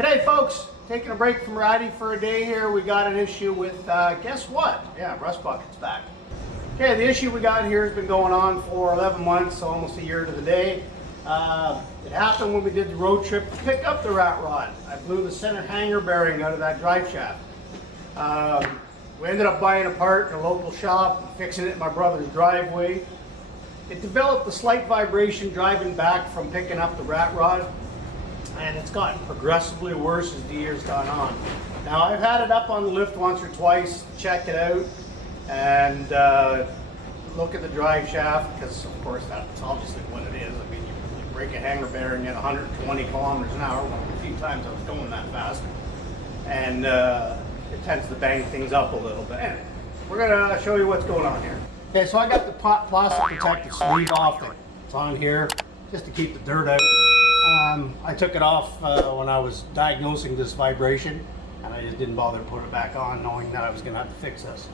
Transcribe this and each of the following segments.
G'day folks, taking a break from riding for a day here. We got an issue with, guess what? Yeah, rust bucket's back. Okay, the issue we got here has been going on for 11 months, so almost a year to the day. It happened when we did the road trip to pick up the rat rod. I blew the center hanger bearing out of that drive shaft. We ended up buying a part in a local shop and fixing it in my brother's driveway. It developed a slight vibration driving back from picking up the rat rod, and it's gotten progressively worse as the years gone on. Now, I've had it up on the lift once or twice, check it out, and look at the drive shaft, because of course that's obviously what it is. I mean, you break a hanger bearing at 120 kilometers an hour. Well, a few times I was going that fast, and it tends to bang things up a little bit. Anyway, we're gonna show you what's going on here. Okay, so I got the plastic protective sleeve off. It's on here just to keep the dirt out. I took it off when I was diagnosing this vibration, and I just didn't bother to put it back on, knowing that I was going to have to fix this.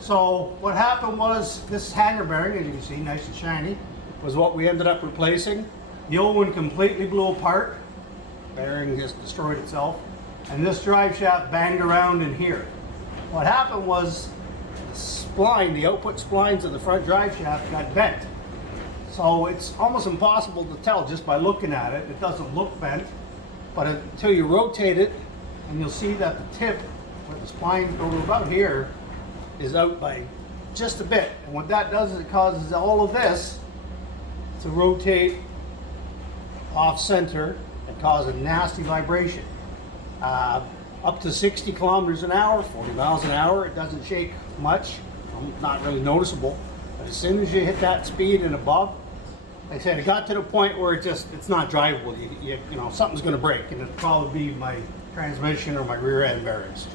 So what happened was, this hanger bearing, as you can see, nice and shiny, was what we ended up replacing. The old one completely blew apart, bearing just destroyed itself, and this drive shaft banged around in here. What happened was, the spline, the output splines of the front drive shaft got bent. So it's almost impossible to tell just by looking at it. It doesn't look bent, but until you rotate it, and you'll see that the tip, where the spline goes about here, is out by just a bit. And what that does is it causes all of this to rotate off center and cause a nasty vibration. Up to 60 kilometers an hour, 40 miles an hour, it doesn't shake much, not really noticeable. But as soon as you hit that speed and above, like I said, it got to the point where it's not drivable. You know, something's going to break, and it'll probably be my transmission or my rear end bearings.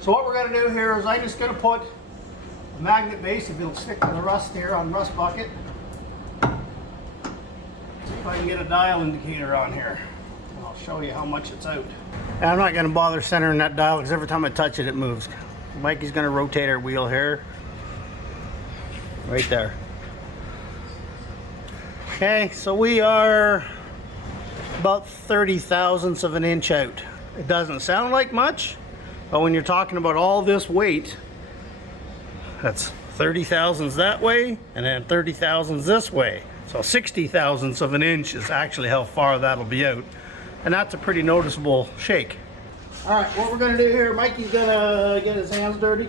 So what we're going to do here is I'm just going to put a magnet base, if it'll stick to the rust here on rust bucket. See if I can get a dial indicator on here. And I'll show you how much it's out. And I'm not going to bother centering that dial because every time I touch it, it moves. Mikey's going to rotate our wheel here. Right there. Okay, so we are about 30 thousandths of an inch out. It doesn't sound like much, but when you're talking about all this weight, that's 30 thousandths that way and then 30 thousandths this way. So 60 thousandths of an inch is actually how far that'll be out. And that's a pretty noticeable shake. All right, what we're gonna do here, Mikey's gonna get his hands dirty.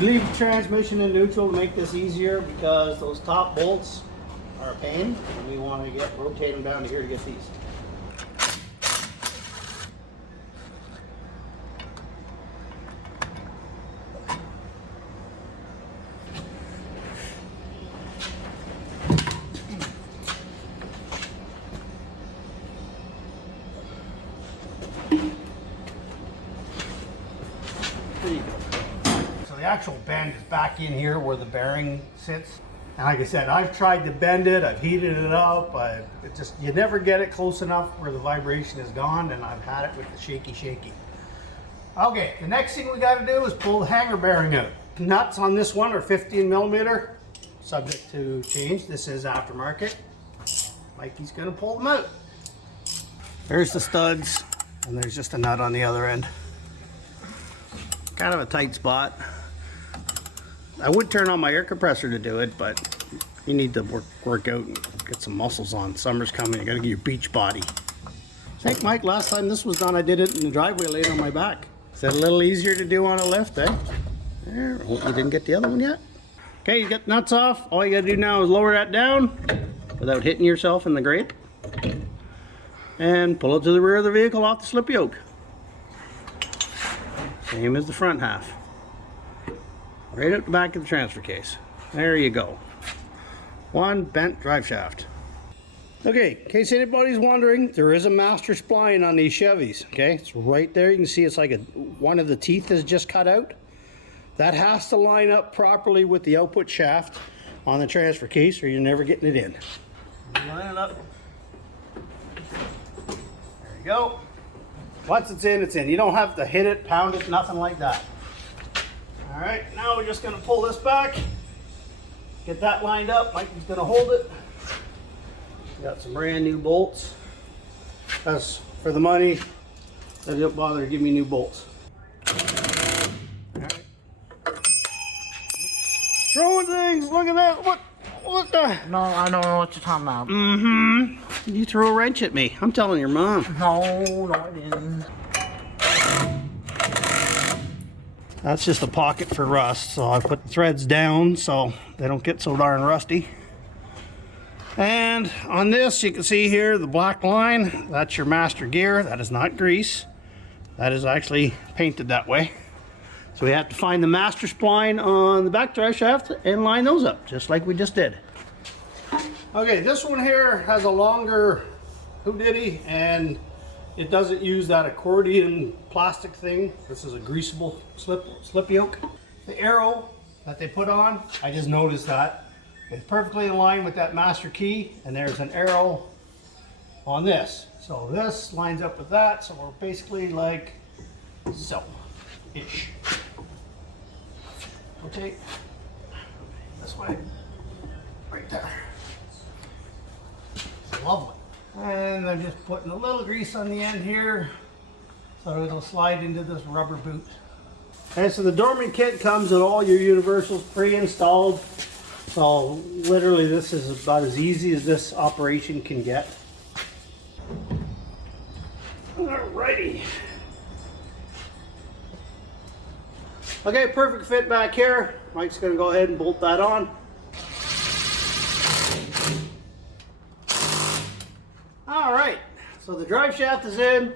Leave the transmission in neutral to make this easier because those top bolts are a pain, and we want to rotate them down to here to get these. There you go. So the actual bend is back in here where the bearing sits. And like I said, I've tried to bend it, I've heated it up, you never get it close enough where the vibration is gone, and I've had it with the shaky. Okay, the next thing we got to do is pull the hanger bearing out. Nuts on this one are 15 millimeter, subject to change. This is aftermarket. Mikey's going to pull them out. There's the studs, and there's just a nut on the other end. Kind of a tight spot. I would turn on my air compressor to do it, but you need to work out and get some muscles on. Summer's coming, you gotta get your beach body. I think, Mike, last time this was done, I did it in the driveway laid on my back. Is that a little easier to do on a lift, eh? There, oh, you didn't get the other one yet? Okay, you got the nuts off. All you gotta do now is lower that down without hitting yourself in the grate. And pull it to the rear of the vehicle off the slip yoke. Same as the front half. Right at the back of the transfer case. There you go. One bent drive shaft. Okay, in case anybody's wondering, there is a master spline on these Chevys. Okay, it's right there. You can see it's like one of the teeth is just cut out. That has to line up properly with the output shaft on the transfer case, or you're never getting it in. Line it up. There you go. Once it's in, it's in. You don't have to hit it, pound it, nothing like that. All right, now we're just going to pull this back, get that lined up. Mikey's going to hold it. Got some brand new bolts. As for the money, they didn't bother to give me new bolts. Alright. Throwing things, look at that. What the? No, I don't know what you're talking about. Mm-hmm. You threw a wrench at me. I'm telling your mom. No, I didn't. That's just a pocket for rust, so I put the threads down so they don't get so darn rusty. And on this, you can see here the black line. That's your master gear. That is not grease. That is actually painted that way. So we have to find the master spline on the back drive shaft and line those up, just like we just did. Okay, this one here has a longer houdini, and it doesn't use that accordion plastic thing. This is a greasable slip yoke. The arrow that they put on, I just noticed that. It's perfectly in line with that master key, and there's an arrow on this. So this lines up with that, so we're basically like so-ish. Okay, this way, right there. Lovely. And I'm just putting a little grease on the end here so it'll slide into this rubber boot. And so the Dorman kit comes with all your universals pre-installed. So literally this is about as easy as this operation can get. Alrighty. Okay, perfect fit back here. Mike's gonna go ahead and bolt that on. Alright, so the drive shaft is in.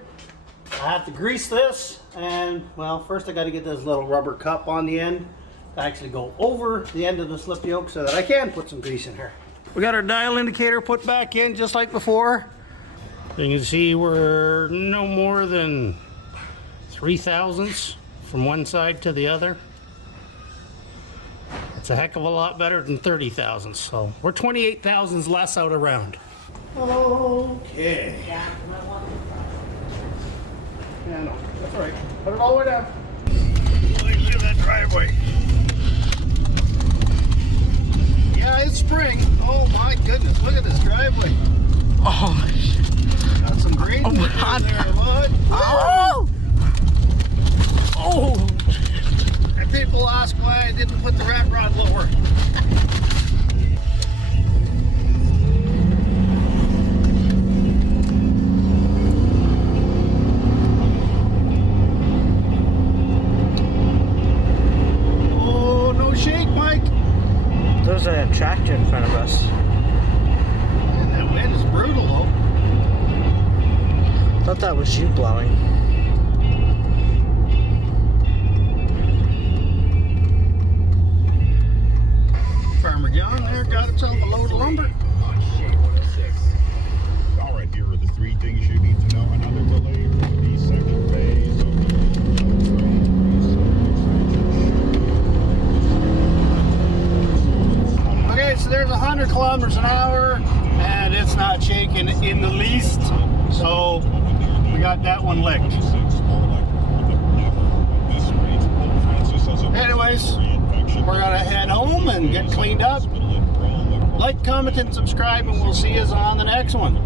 I have to grease this, and well, first I got to get this little rubber cup on the end to actually go over the end of the slip yoke so that I can put some grease in here. We got our dial indicator put back in just like before. You can see we're no more than 3 thousandths from one side to the other. It's a heck of a lot better than 30 thousandths, so we're 28 thousandths less out around. Okay. Yeah, no, that's all right. Put it all the way down. Look at that driveway. Yeah, it's spring. Oh my goodness, look at this driveway. Oh, got some green in there, bud. Oh! Oh! And people ask why I didn't put the rat rod lower. There's a tractor in front of us. And that wind is brutal though. Thought that was you blowing. Farmer John there got himself a load of lumber. Alright, here are the 3 things you need to know. Another delay for the second phase of So there's 100 kilometers an hour and it's not shaking in the least, so we got that one licked. Anyways, we're gonna head home and get cleaned up. Like, comment, and subscribe, and we'll see you on the next one.